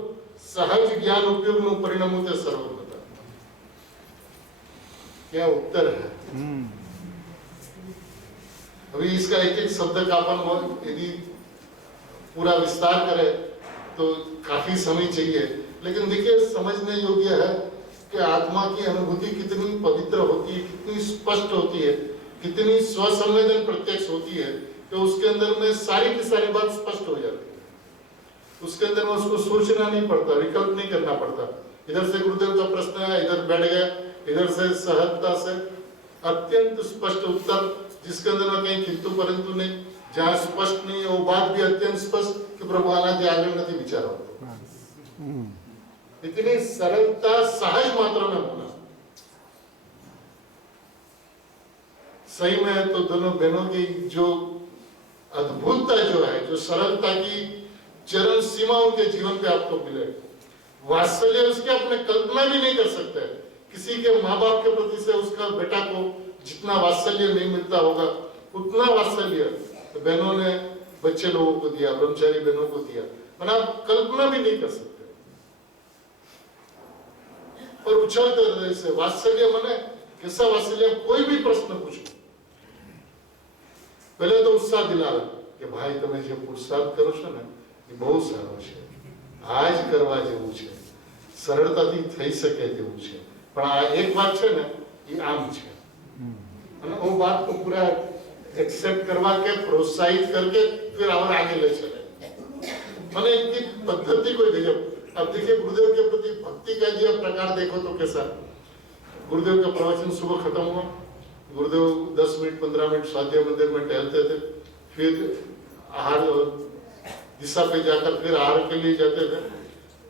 સહજ જ્ઞાન ઉપયોગનું પરિણામું તે સર્વજ્ઞતા. क्या उत्तर है? अभी इसका एक एक शब्द का अपन यदि पूरा विस्तार करे तो काफी समय चाहिए, लेकिन देखिए समझने योग्य है कि आत्मा की अनुभूति कितनी पवित्र होती है, कितनी स्पष्ट होती है, कितनी स्वसंवेदन प्रत्यक्ष होती है कि उसके अंदर में सारी की सारी बात स्पष्ट हो जाती है. उसके अंदर में उसको सोचना नहीं पड़ता, विकल्प नहीं करना पड़ता. इधर से गुरुदेव का प्रश्न है, इधर बैठ गए, इधर से सहजता से अत्यंत स्पष्ट उत्तर, जिसके अंदर में कहीं किंतु परंतु नहीं, जहाँ स्पष्ट नहीं है वो बात भी अत्यंत स्पष्ट कि प्रभु आनादि आगे नहीं विचारो. इतनी सरलता सहज मात्रा में होना सही में तो दोनों बहनों की जो अद्भुतता जो है, जो सरलता की चरम सीमा उनके जीवन पे आपको मिले. वात्सल्य उसके अपने कल्पना भी नहीं कर सकते. किसी के माँ बाप के प्रति से उसका बेटा को जितना वात्सल्य नहीं मिलता होगा उतना वात्सल्य तो बहनों ने बच्चे लोगों को दिया, ब्रह्मचारी बहनों को दिया, मैंने आप कल्पना भी नहीं कर सकते. और उछलते हृदय से वात्सल्य माने कैसा वात्सल्य? कोई भी प्रश्न पूछो पहले तो उत्साह दिलावे કે ભાઈ તમે જે પુરુષાર્થ કરો છો ને એ બહુ સારો છે, આ જ કરવા જેવું છે, સરળતાથી થઈ શકે તેવું છે, પણ આ એક વાત છે ને એ આમ છે. અને वो बात को पूरा एक्सेप्ट करवा के प्रोत्साहित करके फिर और आगे ले चले. मैंने इनकी पद्धति कोई गजब. अब देखिए गुरुदेव के प्रति भक्ति का जो प्रकार देखो तो कैसा. गुरुदेव का प्रवचन सुबह खत्म हुआ, गुरुदेव 10 मिनट 15 मिनट स्वाध्याय मंदिर में टहलते थे, फिर आहार दिशा पे जाकर फिर आहार के लिए जाते थे.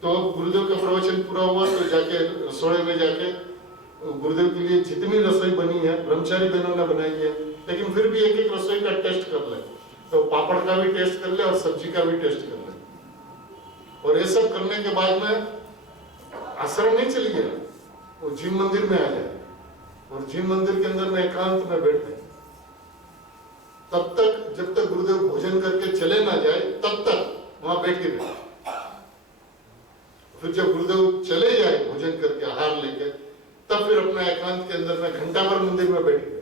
तो गुरुदेव का प्रवचन पूरा हुआ तो जाके रसोड़े में जाके गुरुदेव के लिए जितनी रसोई बनी है ब्रह्मचारी बहनों ने बनाई है, लेकिन फिर भी एक एक रसोई का टेस्ट कर ले, तो पापड़ का भी टेस्ट कर ले और सब्जी का भी टेस्ट कर ले. और ये सब करने के बाद में आश्रम नहीं चली गया, वो जिन मंदिर में आ जाए और जिन मंदिर के अंदर में एकांत में बैठे तब तक जब तक गुरुदेव भोजन करके चले ना जाए तब तक वहां बैठ के रहे. फिर जब गुरुदेव चले जाए भोजन करके आहार लेके तब फिर अपना एकांत के अंदर में घंटा भर मंदिर में बैठ गए.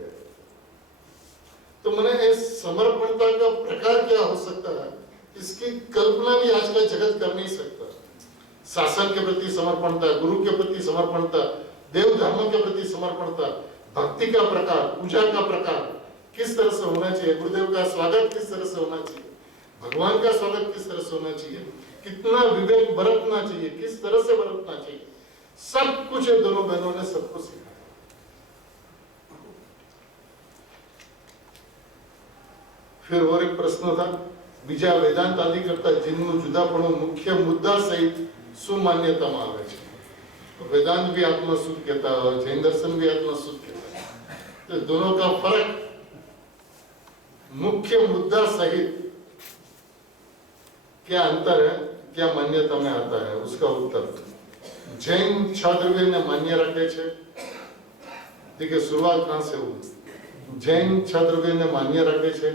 तो मैंने इस समर्पणता का प्रकार क्या हो सकता है इसकी कल्पना भी आज का जगत कर नहीं सकता. शासन के प्रति समर्पणता, गुरु के प्रति समर्पणता, देव धर्म के प्रति समर्पणता, भक्ति का प्रकार, पूजा का प्रकार किस तरह से होना चाहिए, गुरुदेव का स्वागत किस तरह से होना चाहिए, भगवान का स्वागत किस तरह से होना चाहिए, कितना विवेक बरतना चाहिए, किस तरह से बरतना चाहिए, सब कुछ दोनों बहनों ने सबको सिखाया. फिर और एक प्रश्न था, बीजा वेदांत आदि करता जिनનું જુદાપણું મુખ્ય મુદ્દા સહિત શું માન્યતામાં આવે છે? वेदांत भी आत्मा शुद्ध कहता है और जैन दर्शन भी आत्मा शुद्ध कहता है. तो दोनों का फर्क मुख्य मुद्दा सहित क्या अंतर है, क्या मान्यता में आता है, उसका उत्तर जैन छात्रव्य ने मान्य रखे छे. देखिए शुरुआत कहां से हुई. जैन छात्रव्य ने मान्य रखे छे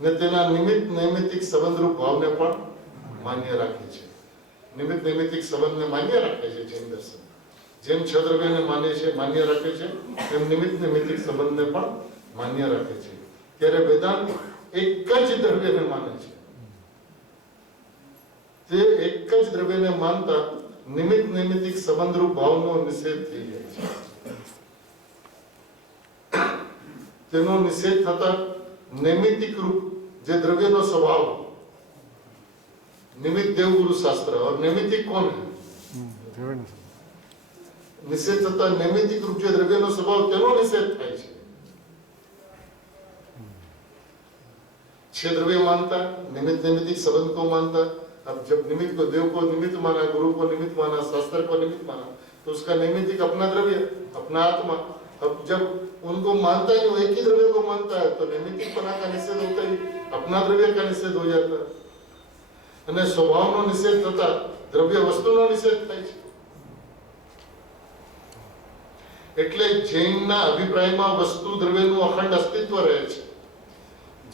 ने तेना निमित्त नैमित्तिक संबंध रूप भाव ने पण मान्य राखे छे. निमित्त नैमित्तिक संबंध ने मान्य राखे छे जैन दर्शन. જેમ છદ્રવ્યને માને છે, માન્ય રાખે છે, એમ નિમિત્ત નૈમિત્તિક સંબંધને પણ માન્ય રાખે છે. ત્યારે વેદાંત એક જ દ્રવ્યને માને છે. તે એક જ દ્રવ્યને માનતા નિમિત્ત નૈમિત્તિક સંબંધરૂપ ભાવનો નિષેધ થઈ જાય છે. તેનો નિષેધ થતા નૈમિતિક રૂપ જે દ્રવ્યનો સ્વભાવ, निमित्त देवगुरु शास्त्र और नैमितिक कौन है? निषेध થતા નૈમિતિક રૂપ જે દ્રવ્યનો સ્વભાવ તેનો નિષેધ થાય છે. छह द्रव्य मानता, निमित्त नैमितिक संबंध को मानता. अब जब निमित्त को देव को निमित्त माना, गुरु को निमित्त माना, शास्त्र को निमित्त माना, तो उसका नैमितिक अपना द्रव्य, अपना आत्मा. अब जब उनको मानता ही वो एक ही द्रव्य को मानता है तो नैमितिक पना का निषेध होता ही अपना द्रव्य का निषेध हो जाता है. અને સ્વભાવનો નિષેધ થતા દ્રવ્ય વસ્તુનો નિષેધ થાય છે. એટલે જૈનના અભિપ્રાયમાં વસ્તુ દ્રવ્યનું અખંડ અસ્તિત્વ રહે છે.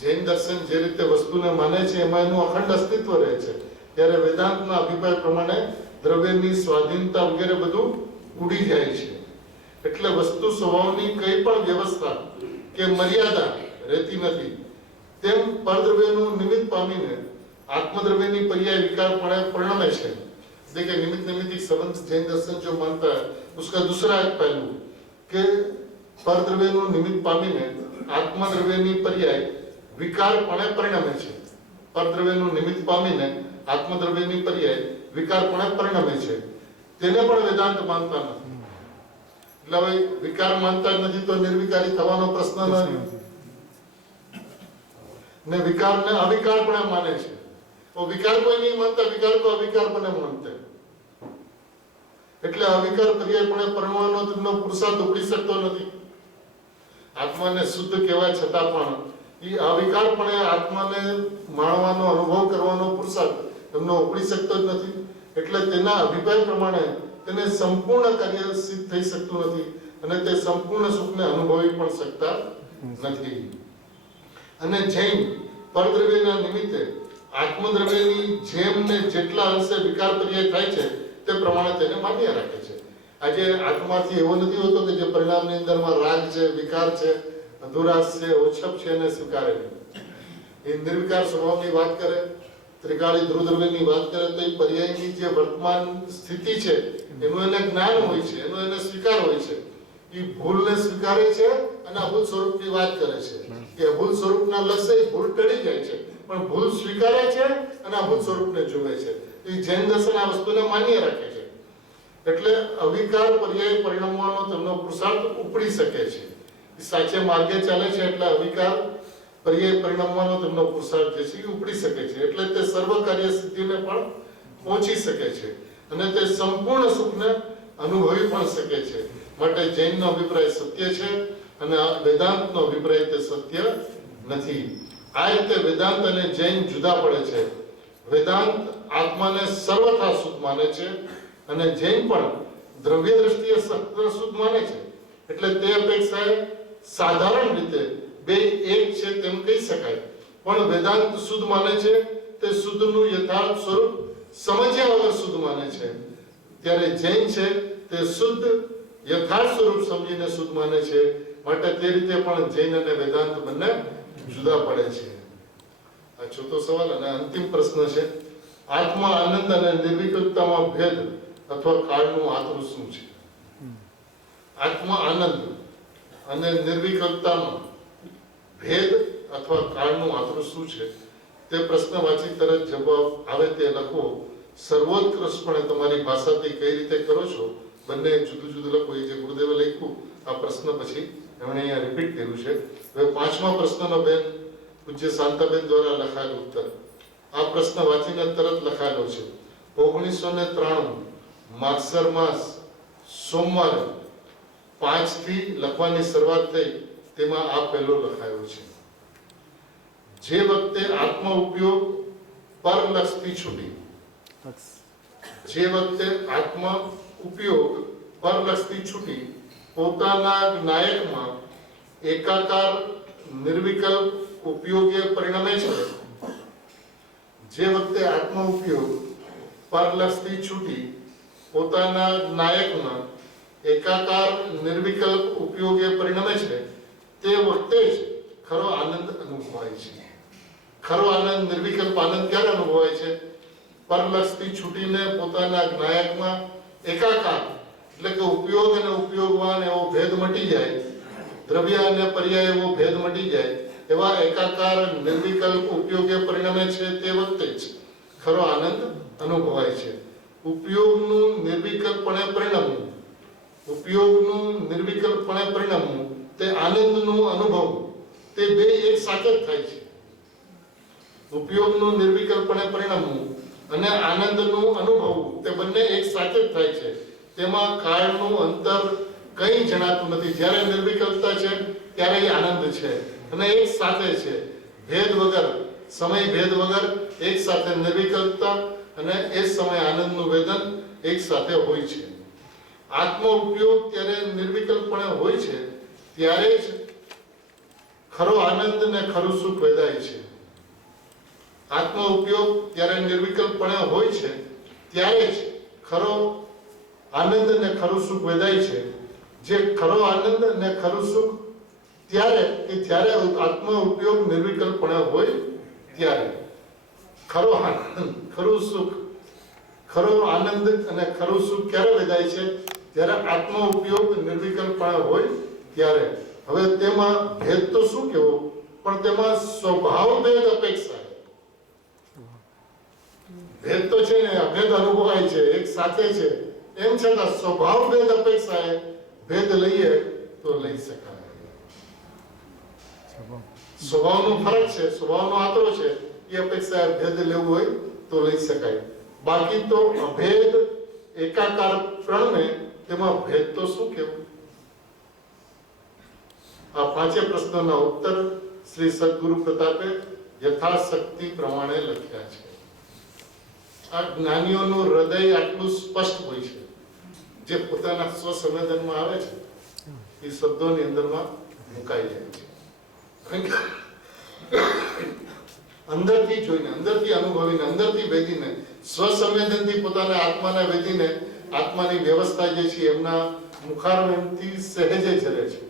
જૈન દર્શન જે રીતે વસ્તુને માને છે એમાં એનું અખંડ અસ્તિત્વ રહે છે, ત્યારે વેદાંતના અભિપ્રાય પ્રમાણે દ્રવ્યની સ્વાધીનતા વગેરે બધું ઉડી જાય છે. એટલે વસ્તુ સ્વભાવની કઈ પણ વ્યવસ્થા કે મર્યાદા રહેતી નથી. તેમ પરદ્રવ્યનું નિમિત્ત પામીને आत्मद्रव्य पर्याय विकार परिणमे छे. देखिए निमित्त नैमितिक संबंध जैन दर्शन जो मानता है उसका दूसरा एक पहलू के परद्रव्य निमित्त पामीने आत्मद्रव्य पर्याय विकार परिणमे छे. परद्रव्य निमित्त पामीने आत्मद्रव्य पर्याय विकार परिणमे छे. तेने पण वेदांत मानता नहीं. એટલે હવે વિકાર માનતા નથી તો નિર્વિકારી થવાનો પ્રશ્ન નથી ને વિકારને અવિકાર પણ માને છે. वो विकार कोई नहीं मानता, विकार को अविकार बने मानते. એટલે અવિકાર પર્યાયપણે પરણવાનો તેમનો પુરુષાર્થ ઉપડી શકતો નથી. આત્માને શુદ્ધ કહેવા છતાં પણ એ અવિકારપણે આત્માને માણવાનો અનુભવ કરવાનો પુરુષાર્થ એમનો ઉપડી શકતો જ નથી. એટલે તેના અભિપ્રાય પ્રમાણે તેને સંપૂર્ણ કાર્ય સિદ્ધ થઈ શકતું નથી અને તે સંપૂર્ણ સુખને અનુભવી પણ શકતા નથી. અને જૈન પરદ્રવ્યના નિમિત્તે आत्मद्रव्यनी जेम ने जेटला अंशे विकार पर्याय थाय छे ते प्रमाणे तेने मान्य राखे छे. आजे आत्माथी एवो नथी होतो के जे परिणामनी अंदरमां राग छे, विकार छे, अधुरास छे, ओछप छे ने स्वीकारे नहीं. ए निर्विकार स्वभावनी वात करे, त्रिकाली ध्रुवद्रव्यनी वात करे तो ए पर्यायनी जे वर्तमान स्थिति छे एनुं एने ज्ञान होय छे, एनुं एने स्वीकार होय छे. ए भूलने स्वीकारे छे अने अभूत स्वरूपनी वात करे छे के अभूत स्वरूपना लक्ष्य भूल टળી જાય છે પણ ભૂલ સ્વીકારે છે અને અભૂત સ્વરૂપને જુએ છે. એ જૈન દર્શન આ વસ્તુને માન્ય રાખે છે. એટલે અવિકાર પર્યાય પરિણમવાનો તેમનો પુરુષાર્થ ઉપડી શકે છે. એ સાચે માર્ગે ચાલે છે એટલે અવિકાર પર્યાય પરિણમવાનો તેમનો પુરુષાર્થ જે છે એ ઉપડી શકે છે. એટલે તે સર્વ કાર્ય સિદ્ધિને પણ પહોંચી શકે છે અને તે સંપૂર્ણ સુખને અનુભવી પણ શકે છે. માટે જૈનનો અભિપ્રાય સત્ય છે અને વેદાંતનો અભિપ્રાય તે સત્ય નથી. આ રીતે વેદાંત અને જૈન જુદા પડે છે. વેદાંત આત્માને સર્વથા શુદ્ધ માને છે અને જૈન પણ દ્રવ્ય દ્રષ્ટિએ શુદ્ધ માને છે. એટલે તે અપેક્ષાએ સાધારણ રીતે બે એક છે તેમ કહી શકાય. પણ વેદાંત શુદ્ધ માને છે તે શુદ્ધનું યથાર્થ સ્વરૂપ સમજ્યા વગર શુદ્ધ માને છે, ત્યારે જૈન છે તે શુદ્ધ યથાર્થ સ્વરૂપ સમજીને શુદ્ધ માને છે. માટે તે રીતે પણ જૈન અને વેદાંત બંને જુદા પડે છે. આ ચોથો સવાલ અને અંતિમ પ્રશ્ન છે, આત્મા આનંદ અને નિર્વિકલ્પતામાં ભેદ અથવા કાળનું આત્રું શું છે? આત્મા આનંદ અને નિર્વિકલ્પતામાં ભેદ અથવા કાળનું આત્રું શું છે તે પ્રશ્ન વાંચી તરત જવાબ આવે તે લખો. સર્વોત્કૃષ્ટપણે તમારી ભાષાથી કઈ રીતે કરો છો બંને જુદું જુદું લખો. એ જે ગુરુદેવે લખ્યું આ પ્રશ્ન પછી એમણે અહીંયા રિપીટ કર્યું છે. હવે પાંચમા પ્રશ્નનો બેન પૂજ્ય શાંતાબેન દ્વારા લખાયેલો ઉત્તર. આ પ્રશ્ન વાંચીને તરત લખાયેલો છે. 1993 માગસર માસ સોમવારે 5 થી લખવાની શરૂઆત થઈ તેમાં આ પહેલો લખાયો છે. જે વખતે આત્મ ઉપયોગ પર લક્ષથી છૂટી, જે વખતે આત્મ ઉપયોગ પર લક્ષથી છૂટી પોતાના નાયકમાં એકાકાર નિર્વિકલ્પ ઉપયોગે પરિણમે છે, જે વખતે આત્મ ઉપયોગ પરલક્ષથી છૂટી પોતાના નાયકમાં એકાકાર નિર્વિકલ્પ ઉપયોગે પરિણમે છે તે વખતે જ ખરો આનંદ અનુભવાય છે. ખરો આનંદ નિર્વિકલ્પ આનંદ ક્યારે અનુભવાય છે? પરલક્ષથી છૂટીને પોતાના નાયકમાં એકાકાર એટલે કે ઉપયોગ અને ઉપયોગવાન એવો ભેદ મટી જાય દ્રવ્ય અને પર્યાય એવો ભેદ મટી જાય એવા એકાકાર નિર્વિકલ્પ ઉપયોગે પરિણમે છે તે વખતે જ ખરો આનંદ અનુભવાય છે. ઉપયોગનું નિર્વિકલ્પણે પરિણમવું તે આનંદનું અનુભવવું તે બે એક સાથે જ થાય છે. ઉપયોગનું નિર્વિકલ્પણે પરિણમવું અને આનંદનું અનુભવવું તે બંને એક સાથે જ થાય છે. તેમાં કાળનું અંતર કંઈ જણાતું નથી. જ્યારે નિર્વિકલ્પતા છે ત્યારે એ આનંદ છે અને એક સાથે છે, ભેદ વગર, સમય ભેદ વગર એક સાથે નિર્વિકલ્પતા અને એ સમય આનંદનું વેદન એક સાથે હોય છે. આત્મ ઉપયોગ ત્યારે નિર્વિકલ્પણે હોય છે ત્યારે જ ખરો આનંદ ને ખરું સુખ વેદાય છે. આત્મ ઉપયોગ ત્યારે નિર્વિકલ્પણે હોય છે ત્યારે જ ખરો આનંદ ને ખરું સુખ વેદાય છે. જે ખરો આનંદ ને ખરું સુખ ત્યારે આત્મ ઉપયોગ નિર્વિકલ્પણે હોય ત્યારે ખરો આનંદ, ખરું સુખ, ખરો આનંદ અને ખરું સુખ ક્યારે વેદાય છે? જ્યારે આત્મ ઉપયોગ નિર્વિકલ્પણે હોય ત્યારે. હવે તેમાં ભેદ તો શું કહેવો, પણ તેમાં સ્વભાવ ભેદ અપેક્ષા. ભેદ તો છે ને, અભેદ અનુભવાય છે, એક સાથે છે, એમ છતાં સ્વભાવ ભેદ અપેક્ષા ભેદ લઈએ તો લઈ શકાય. સ્વભાવનો ફરક છે, સ્વભાવનો આતરો છે, એ અપેક્ષા ભેદ લેવું હોય તો લઈ શકાય. બાકી તો અભેદ એકાકાર પ્રણમે તેમાં ભેદ તો શું કહેવું? આ પાંચે પ્રશ્નોના ઉત્તર શ્રી સદગુરુ પ્રતાપે યથાશક્તિ પ્રમાણે લખ્યા છે. આ જ્ઞાનીઓનું હૃદય આટલું સ્પષ્ટ હોય છે, જે પોતાના સ્વસંવેદનમાં આવે છે એ શબ્દોની અંદરમાં મુકાઈ જાય છે. અંદરથી જોઈને, અંદરથી અનુભવીને, અંદરથી વેદીને, સ્વસંવેદનથી પોતાના આત્માને વેદીને આત્માની વ્યવસ્થા જે છે એમના મુખારવિંદથી સહેજે ચલે છે.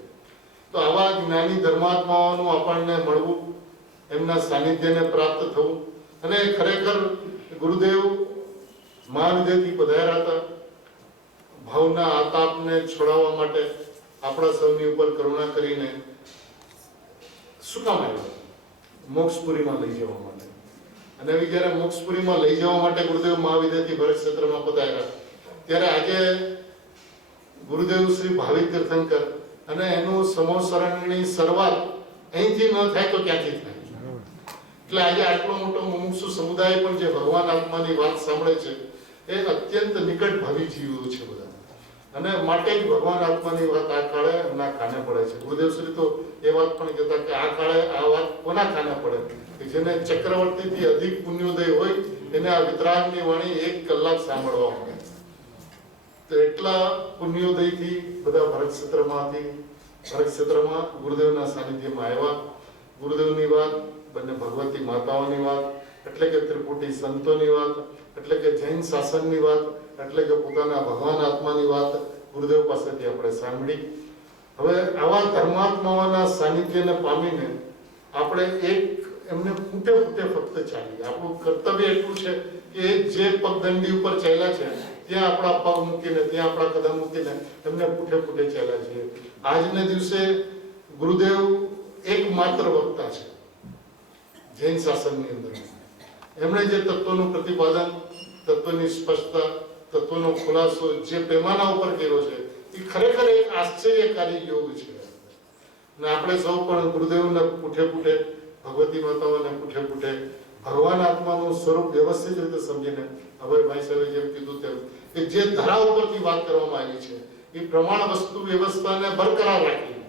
તો આવા જ્ઞાની ધર્માત્માઓનું આપણને મળવું, એમના સાનિધ્યને પ્રાપ્ત થવું, અને ખરેખર ગુરુદેવ મહાવિદ્યથી પધાર્યા હતા ભાવના આતાપને છોડાવવા માટે, આપણા સૌની ઉપર કરુણા કરીને શું કામ આવ્યા? મોક્ષપુરીમાં લઈ જવા માટે. અને એવી જ્યારે મોક્ષપુરીમાં લઈ જવા માટે ગુરુદેવ મહાવિદ્યથી ભરત ક્ષેત્રમાં પધાર્યા, ત્યારે આજે ગુરુદેવ શ્રી ભાવિક તીર્થંકર અને એનું સમોસરણની શરૂઆત અહીંથી ન થાય તો ક્યાંથી થાય? એટલે આજે આટલો મોટો મુમુક્ષુ સમુદાય પણ જે ભગવાન આત્માની વાત સાંભળે છે એ અત્યંત નિકટ ભાવી જીવો છે બધા, અને માટે જ ભગવાન આત્માની વાત આ કાળે એમના કાને પડે છે. ગુરુદેવ શ્રી તો એ વાત પણ કહેતા કે આ કાળે આ વાત કોના કાને પડે? કે જેને ચક્રવર્તીથી અધિક પુણ્યોદય હોય એને આ વિતરાગની વાણી 1 કલાક સાંભળવા મળે. તો એટલા પુણ્યોદયથી બધા ભરત ક્ષેત્રમાં ગુરુદેવના સાનિધ્યમાં આવ્યા. ગુરુદેવની વાત, બંને ભગવતી માતાઓની વાત, એટલે કે ત્રિપુટી સંતોની વાત, એટલે કે જૈન શાસનની વાત, એટલે કે પોતાના ભગવાન આત્માની વાત ગુરુદેવ પાસેથી આપણે સાંભળી. હવે આવા ધર્માત્માઓના સાનિધ્યને પામીને આપણે એમને ફૂટે ફક્ત ચાલીએ. આપણું કર્તવ્ય એટલું છે કે જે પગદંડી ઉપર ચાલ્યા છે ત્યાં આપણા પગ મૂકીને, ત્યાં આપણા કદમ મૂકીને એમને ફૂટે ચાલ્યા છીએ. આજના દિવસે ગુરુદેવ એકમાત્ર વક્તા છે જૈન શાસનની અંદર. એમણે જે તત્વનું પ્રતિપાદન, તત્વની સ્પષ્ટતા, તત્વનો ખુલાસો જે પેમાના ઉપર કર્યો છે એ ખરેખર એક આશ્ચર્યકારી યોગ છે. અને આપણે સૌ પણ ગુરુદેવના પૂઠે ભગવતી માતાઓને પૂઠે ભગવાન આત્માનું સ્વરૂપ વ્યવસ્થિત રીતે સમજીને, હવે ભાઈ સાહેબે જેમ કીધું તેમ કે જે ધરા ઉપરથી વાત કરવામાં આવી છે એ પ્રમાણ વસ્તુ વ્યવસ્થાને બરકરાર રાખી,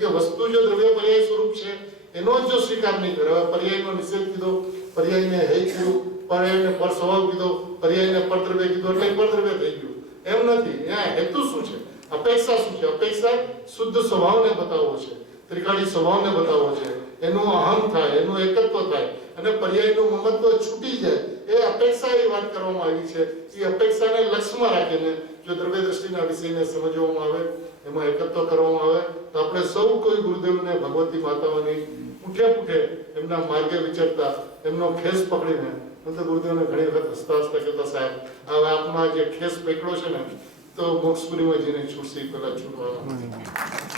કે વસ્તુ જો દ્રવ્ય પર્યાય સ્વરૂપ છે એનો જ જો સ્વીકાર નહીં કરે. હવે પર્યાયનો નિષેધ કીધો, પર્યાયને હે કીધું, પર્યાયને પર સ્વભાવ કીધો, પર્યાયને પરદ્રવ્ય કીધો એટલે પરદ્રવ્ય થઈ ગયું. એમ નથી. ત્યાં હેતુ શું છે? અપેક્ષા શું છે? અપેક્ષા શુદ્ધ સ્વભાવને બતાવવો છે, ત્રિકાળી સ્વભાવને બતાવવો છે, એનું અહમ થાય, એનું એકત્વ થાય અને પર્યાયનું મમત્વ છૂટી જાય. એ અપેક્ષા એ વાત કરવામાં આવી છે. એ અપેક્ષાને લક્ષ્યમાં રાખીને જો દ્રવ્ય દ્રષ્ટિના વિષયને સમજવામાં આવે, એમાં એકત્વ કરવામાં આવે તો આપણે સૌ કોઈ ગુરુદેવને, ભગવતી માતાઓની પૂઠે એમના માર્ગે વિચરતા, એમનો ખેસ પકડીને, તો ગુરુદેવને ઘણી વખત હસતા કહેતા, સાહેબ હવે આપના જે ખેસ પકડ્યો છે ને તો તો મોક્ષપુરીમાં જઈને છૂટશે પેલા છૂટવાના.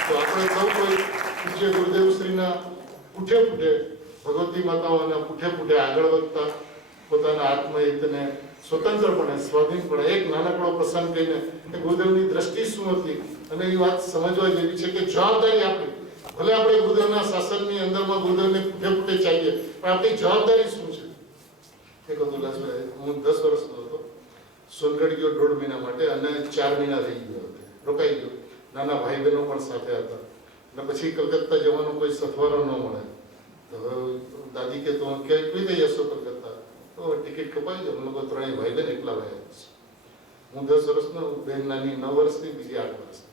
તો આપણે સૌ કોઈ પૂજ્ય ગુરુદેવ શ્રીના પૂઠે પૂઠે ભગવતી માતાઓના પૂઠે પૂઠે આગળ વધતા પોતાના આત્મહિતને સ્વતંત્રપણે સ્વાધીનપણે એક નાનકડો પ્રસંગ કહીને કે ગુરુદેવની દ્રષ્ટિ શું હતી અને એ વાત સમજવા જેવી છે કે જવાબદારી આપણી, ભલે આપણે ગુરુદેવના શાસનની અંદરમાં ગુરુદેવને પૂઠે પૂઠે ચાલીએ પણ આપણી જવાબદારી શું છે. એક ઉલ્લાસભાઈ, હું 10 વર્ષનો હતો, સોનગઢ ગયો 1.5 મહિના માટે અને 4 મહિના રહી ગયો હતો, રોકાઈ ગયો. નાના ભાઈ બહેનો પણ સાથે હતા અને પછી કલકત્તા જવાનો કોઈ સથવારો ન મળે તો દાદી કે તો કેવી રીતે જશો કલકત્તા? તો ટિકિટ કપાઈ જાય. અમે લોકો 3 ભાઈ બહેન એકલા રહ્યા. હું 10 વર્ષનો, બેન નાની 9 વર્ષની, બીજી 8 વર્ષની.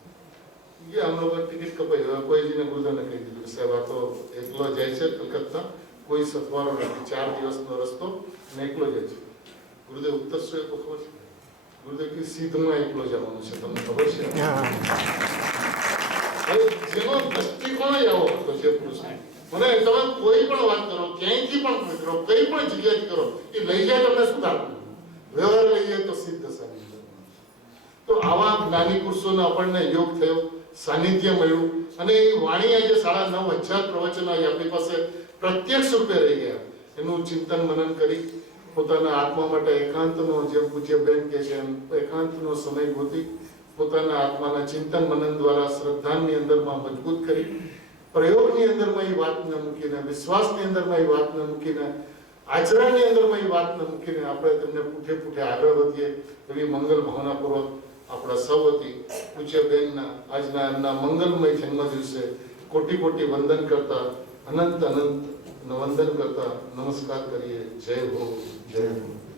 ગયા અમે લોકો ટિકિટ કપાઈ. હવે કોઈ જઈને ગુરુદેવને કહી દીધું કે સાહેબ આ તો એકલો જાય છે કલકત્તા, કોઈ સથવારો નથી, 4 દિવસનો રસ્તો અને એકલો જાય છે. ગુરુદેવ ઉત્તર શું એ ખબર છે? ગુરુદેવ કે સીધું એકલો જવાનું છે, તમને ખબર છે? જેનો દ્રષ્ટિકોણ જ આવો હતો છે પુરુષ. મને તમે કોઈ પણ વાત કરો, ક્યાંયથી પણ કરો, કઈ પણ જગ્યાથી કરો, એ લઈ જાય તમને શું રાખવું? વ્યવહાર લઈ જાય તો સિદ્ધ સાનિધ્ય. તો આવા જ્ઞાની પુરુષોનો આપણને યોગ થયો, સાનિધ્ય મળ્યું અને એ વાણી આજે 9,500 પ્રવચનો આપણી પાસે પ્રત્યક્ષ રૂપે રહી ગયા. એનું ચિંતન મનન કરી પોતાના આત્મા માટે એકાંતનો, જે પૂજ્ય બેન કહે છે એમ, એકાંતનો સમય ગોતી પોતાના આત્માના ચિંતન મનન દ્વારા શ્રદ્ધાની અંદરમાં મજબૂત કરી, પ્રયોગની અંદરમાં એ વાતને મૂકીને, વિશ્વાસની અંદરમાં એ વાતને મૂકીને, આચરણની અંદરમાં એ વાતને મૂકીને આપણે તેમને પૂઠે પૂઠે આગળ વધીએ એવી મંગલ ભાવનાપૂર્વક આપણા સૌ વતી પૂજ્ય બેનના આજના એમના મંગલમય જન્મ દિવસે કોટી કોટી વંદન કરતા, અનંત અનંત વંદન કરતા નમસ્કાર કરીએ. જય હો, જય હો.